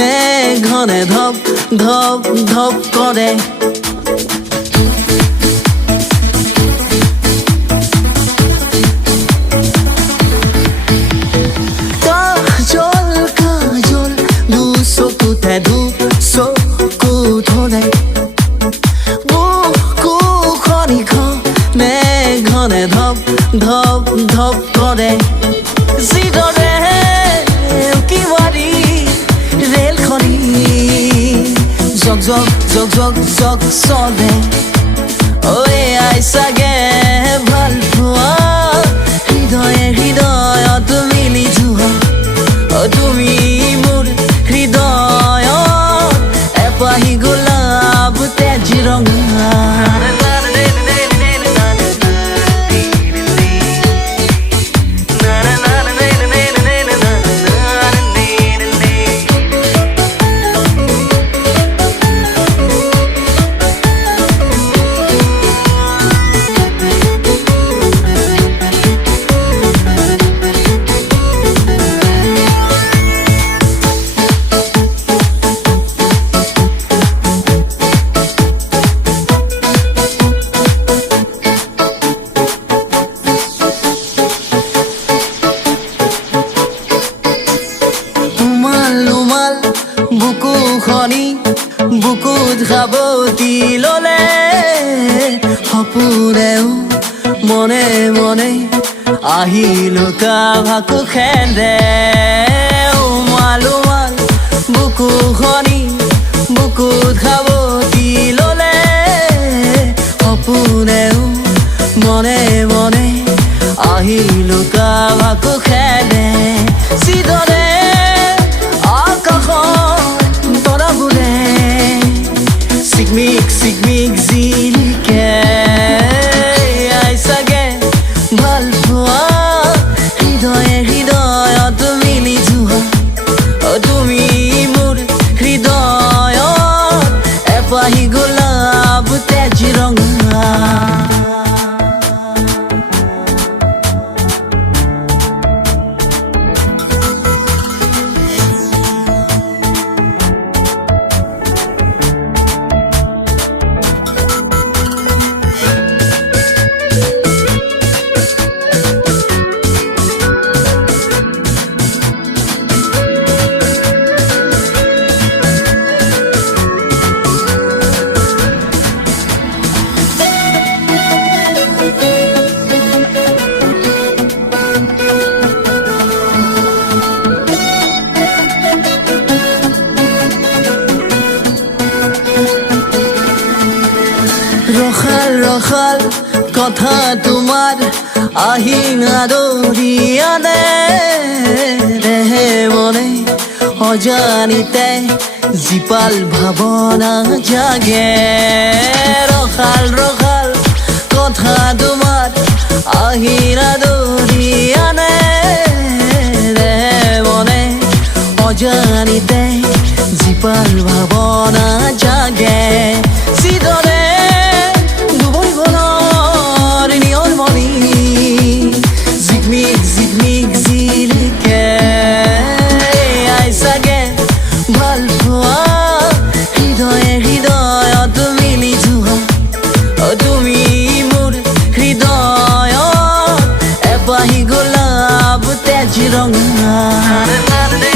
নে ঘনে ধপ ধপ ধপ কৰে কাজল কাজল দু চকুতে দু চকু ধৰে বুকু খনিখনে ঘনে ধপ ধপ ধপ কৰে যিদৰে কিবাৰী ৰেলখনি জগ জগ জগ জগ জগ চলে ঐ আইছাগে ভাল পোৱা হৃদয়ে হৃদয়ত মিলি যোৱা তুমি মোৰ হৃদয়ত এপাহি গোলাপ তেজ ৰঙা বুকু খনি বুকুত খাবতি ললে সপোনেও মনে মনে আহিলো কাভাকু খেন্দে উমাল উমাল বুকু খনি বুকুত খাবতি ললে সপোনেও মনে মনে আহিলো কাভাকু খেন্দে যিদৰে Sigmig, sigmig, zilke আইছাগে ভাল পোৱা হৃদয়ে হৃদয়ত মিলি যোৱা তুমি মোৰ হৃদয়ত এপাহি গোলাপ তেজ ৰঙা ৰখাল ৰখাল কথা তোমাৰ আহিনা দৰিয়ানে দেহে মনে অজানিতে জীপাল ভাৱনা জাগে ৰখাল ৰখাল কথা তোমাৰ আহিনা দৰিয়ানে দেহে মনে অজানিতে জীপাল ভাৱনা জাগে যিদৰে ভাল পোৱা হৃদয়ে হৃদয়ত মিলি যোৱা তুমি মোৰ হৃদয়ত এপাহি গোলাপ তেজ ৰঙা